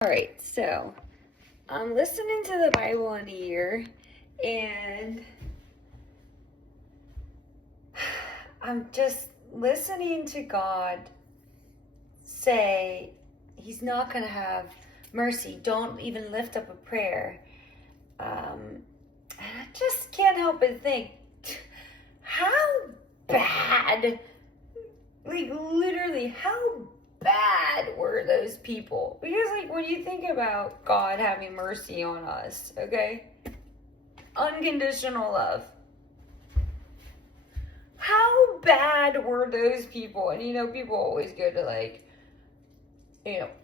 All right, so I'm listening to the Bible in a year, and I'm just listening to God say He's not going to have mercy. Don't even lift up a prayer. And I just can't help but think, how bad, like literally, how bad were those people? Because like when you think about God having mercy on us, okay? Unconditional love. How bad were those people? And people always go to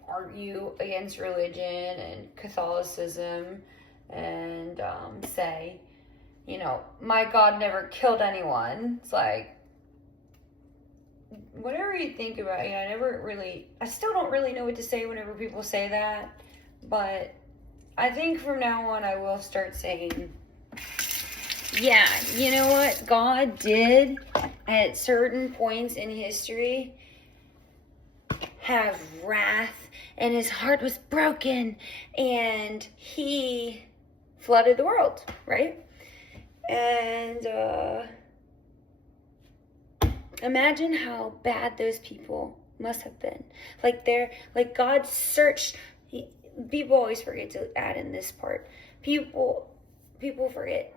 argue against religion and Catholicism and say, my God never killed anyone. It's like, whatever you think about, I still don't really know what to say whenever people say that, but I think from now on I will start saying, yeah, you know what God did at certain points in history have wrath, and his heart was broken, and he flooded the world, right? And imagine how bad those people must have been. God searched. People always forget to add in this part. People forget.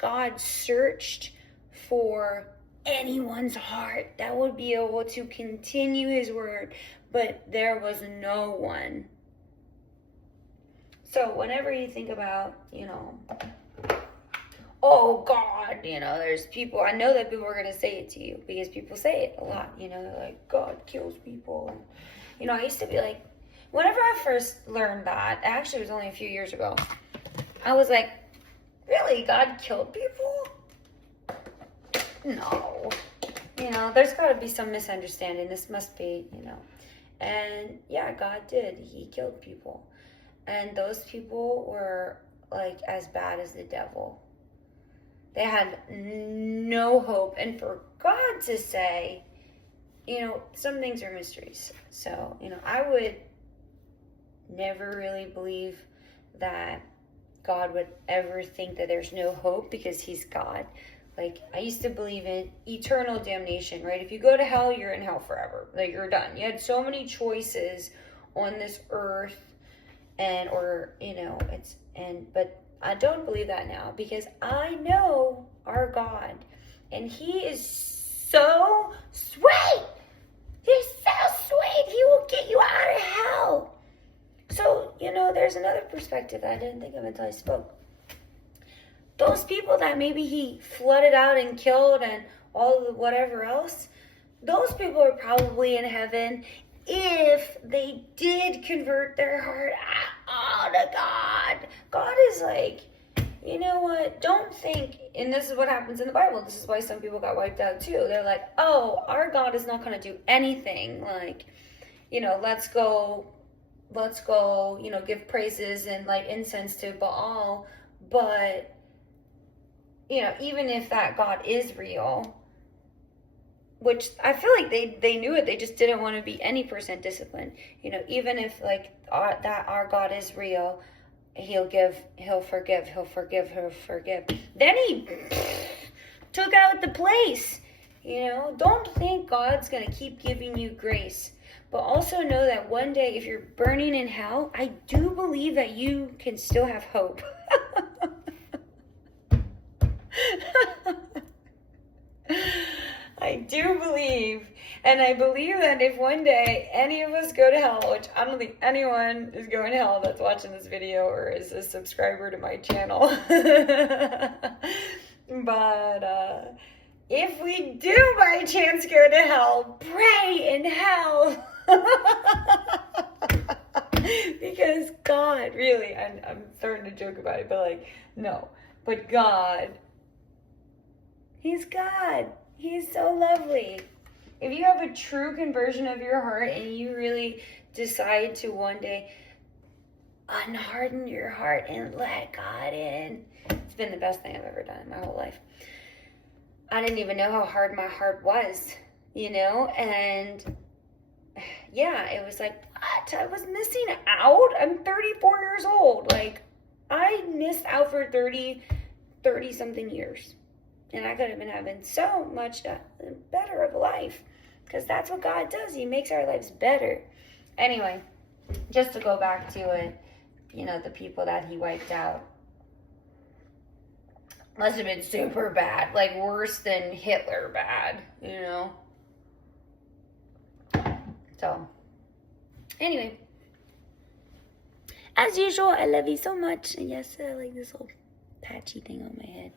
God searched for anyone's heart that would be able to continue his word, but there was no one. So whenever you think about, oh God, there's people, I know that people are going to say it to you because people say it a lot, they're like, God kills people. And, I used to be like, whenever I first learned that, actually it was only a few years ago, I was like, really, God killed people? No. There's got to be some misunderstanding. This must be, And yeah, God did. He killed people. And those people were like as bad as the devil. They had no hope. And for God to say, some things are mysteries. So, I would never really believe that God would ever think that there's no hope because he's God. Like, I used to believe in eternal damnation, right? If you go to hell, you're in hell forever. Like, you're done. You had so many choices on this earth, but I don't believe that now because I know our God, and he is so sweet. He's so sweet. He will get you out of hell. So, there's another perspective that I didn't think of until I spoke. Those people that maybe he flooded out and killed and all of the whatever else, those people are probably in heaven if they did convert their heart to God. God is like, you know what? Don't think, and this is what happens in the Bible. This is why some people got wiped out too. They're like, oh, our God is not going to do anything. Like, let's go, give praises and light incense to Baal. But, even if that God is real, which I feel like they knew it, they just didn't want to be any percent disciplined. Even if our God is real, he'll forgive. Then he took out the place. Don't think God's going to keep giving you grace. But also know that one day, if you're burning in hell, I do believe that you can still have hope. I do believe, and I believe that if one day any of us go to hell, which I don't think anyone is going to hell that's watching this video or is a subscriber to my channel, but if we do by chance go to hell, pray in hell. Because God, really, I'm starting to joke about it, but no, but God, he's God. He's so lovely. If you have a true conversion of your heart and you really decide to one day unharden your heart and let God in, it's been the best thing I've ever done in my whole life. I didn't even know how hard my heart was, and yeah, it was like, what? what? I was missing out. I'm 34 years old. Like, I missed out for 30 something years. And I could have been having so much better of a life. Because that's what God does. He makes our lives better. Anyway, just to go back to it, you know, the people that he wiped out. Must have been super bad. Like, worse than Hitler bad, you know? So, anyway. As usual, I love you so much. And yes, I like this little patchy thing on my head.